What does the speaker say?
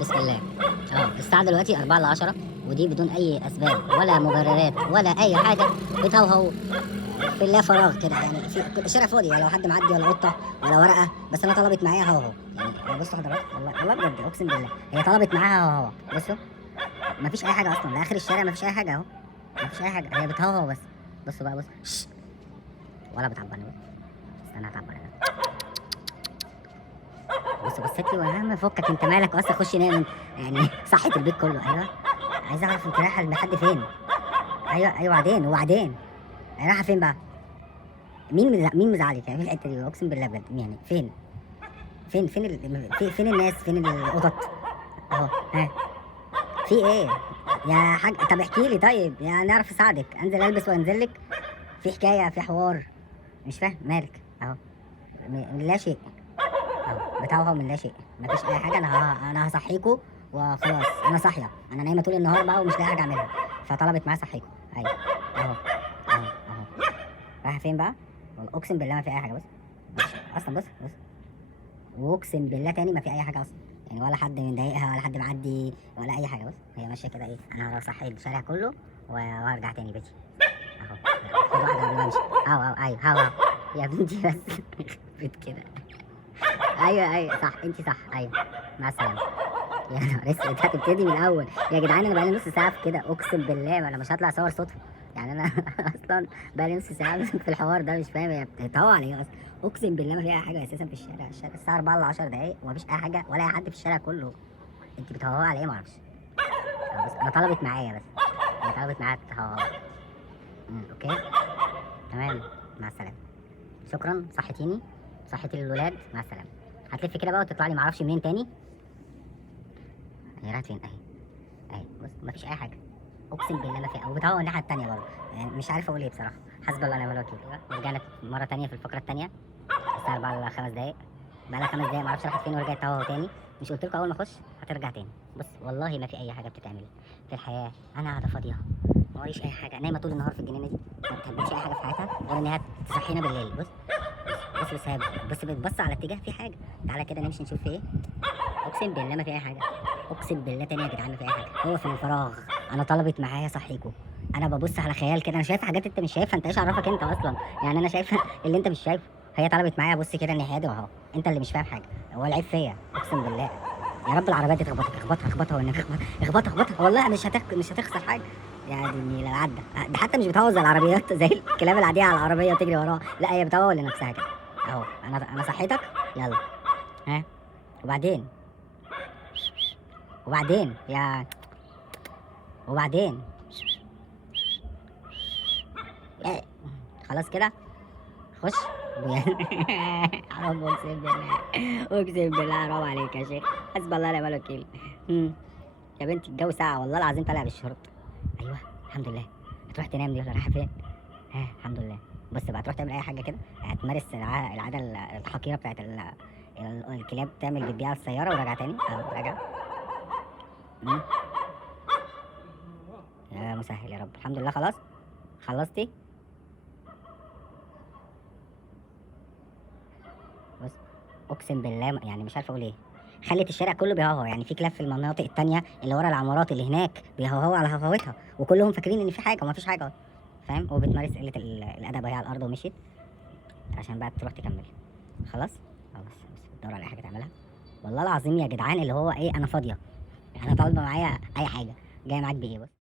بسم الله. الساعة دلوقتي 4:10 ودي بدون أي أسباب ولا مبررات ولا أي حاجة، بتهوهو في اللا فراغ كده، يعني في الشارع فاضي ولا حد معدي ولا قطة ولا ورقة، بس أنا طلبت معايا هوهو. يعني بصوا حضرتك، والله بجد أقسم بالله هي طلبت معاها هوهو. بصوا مفيش أي حاجة أصلا لآخر الشارع، مفيش أي حاجة أهو، مفيش أي حاجة، هي بتهوهو بس. بصوا بقى، بص ولا بتعبرني. بص استنى هتعبرني. بص بصيت لي وهم فكك انت مالك اصلا، خش نام يعني. صحت البيت كله. ايوه عايز اعرف انت رايحه لحد فين. ايوه وبعدين رايحه فين بقى؟ مين مزعلك يعني في الحته دي؟ اقسم بالله بجد يعني فين الناس، فين القطط اهو؟ ها في ايه يا حاج؟ طب احكي لي طيب يعني نعرف اساعدك، انزل البس وانزل لك؟ في حكايه، في حوار؟ مش فاهم مالك اهو. من لا شيء اهو، بتوه من لا شيء، مفيش اي حاجه. انا هصحيكوا وخلاص، انا صاحيه، انا نايمه طول النهار بقى ومش لاقي حاجه اعملها، فطلبت معايا صحيكوا. ايوه اهو اهو. رايحه فين بقى؟ والله اقسم بالله ما في اي حاجه. بص اصلا بص واقسم بالله تاني ما في اي حاجه اصلا، يعني ولا حد مضايقها ولا حد معدي ولا اي حاجه. بص هي ماشيه كده، ايه انا هروح اصحي الشارع كله وارجع تاني بيتي اهو. خد واحده قبل ما امشي. ايوه اهو يا بنتي بس. بيت كده. ايوه صح، انت صح. ايوه مع السلامه. يا نهار اسود، هتبتدي من الاول يا جدعان؟ انا بقالي نص ساعه في كده، اقسم بالله ما انا مش هطلع صور صدفه يعني. انا اصلا بقالي نص ساعه في الحوار ده، مش فاهم هي بتهوى على ايه اصلا. اقسم بالله ما في اي حاجه اساسا في الشارع الساعه 4 ل 10 دقايق ومفيش اي حاجه ولا اي حد في الشارع كله. انت بتهوى على ايه؟ ما اعرفش. بس انا طلبت معايا، بس هي طلبت معايا تهوى. اوكي تمام، مع السلامه. شكرا صحتيني، صحتي للولاد، مع السلامه. هتلف كده بقى وتطلع لي معرفش منين تاني. هي راحت فين؟ اهي بص مفيش اي حاجه، اقسم بالله ما في. وبتهوى الناحيه التانيه برضه، يعني مش عارف اقول ايه بصراحه. حسبي الله ونعم الوكيل. ايوه رجعنا مره تانيه في الفقره التانيه، الساعه 4 ل 5 دقايق. بقى لها 5 دقايق معرفش راحت فين ورجعت تهوى تاني. مش قلت لكم اول ما اخش هترجع تاني؟ بص والله ما في اي حاجه بتتعمل في الحياه، انا قاعده فاضيه ما وريش اي حاجه، نايمه طول النهار في الجنينه دي، ما بتعملش اي حاجه في حياتها غير انها تصحينا بالليل. بص هي بس بتبص على اتجاه في حاجه. تعالى كده نمشي نشوف في ايه. اقسم بالله ما في اي حاجه، اقسم بالله تاني يا جدعان ما في اي حاجه، هو في الفراغ. انا طلبت معايا صحيكوا، انا ببص على خيال كده، انا شايف حاجات انت مش شايفها. انت ايش عرفك انت اصلا؟ يعني انا شايفه اللي انت مش شايفه. هي طلبت معايا بص كده الناحيه دي اهو، انت اللي مش فاهم حاجه، هو العيب فيا اقسم بالله. يا رب العربيه دي تخبطك، اخبطها والنبي، اخبطها والله مش هتخسر حاجه. يا دي النيله العدة ده حتى مش بتهوز العربيات زي الكلاب العاديه على العربيه وتجري وراها، لا هي بتهوى لنفسها كده اهو. انا صحيتك، يلا ها. وبعدين وبعدين يا وبعدين يا- خلاص كده خش. حرام اقسم بالله، اقسم بالله حرام عليك يا شيخ. حسبي الله ونعم الوكيل. يا بنتي الجو ساعة والله العظيم طالع بالشرط. ايوه الحمد لله. هتروح تنام دي ولا رايحة فين؟ ها الحمد لله. بص بقى تروح تعمل اي حاجة كده، هتمارس العادة الحقيرة بتاعت الكلاب، تعمل بتبيع السيارة وراجع تاني اهو راجع. مم. يا مسهل يا رب، الحمد لله خلاص خلصتي. بص اقسم بالله يعني مش عارف اقول ايه، خلت الشارع كله بيهوهو. يعني في كلاب في المناطق التانية اللي ورا العمارات اللي هناك بيهوهو على هفوتها، وكلهم فاكرين ان في حاجه وما فيش حاجه، فاهم؟ وبتمارس قله الادب وهي على الارض ومشيت عشان بقى تروح تكمل. خلاص بس بتدور على اي حاجه تعملها. والله العظيم يا جدعان اللي هو ايه، انا فاضيه، انا طالبه معايا اي حاجه، جايه معاك بايه؟ بص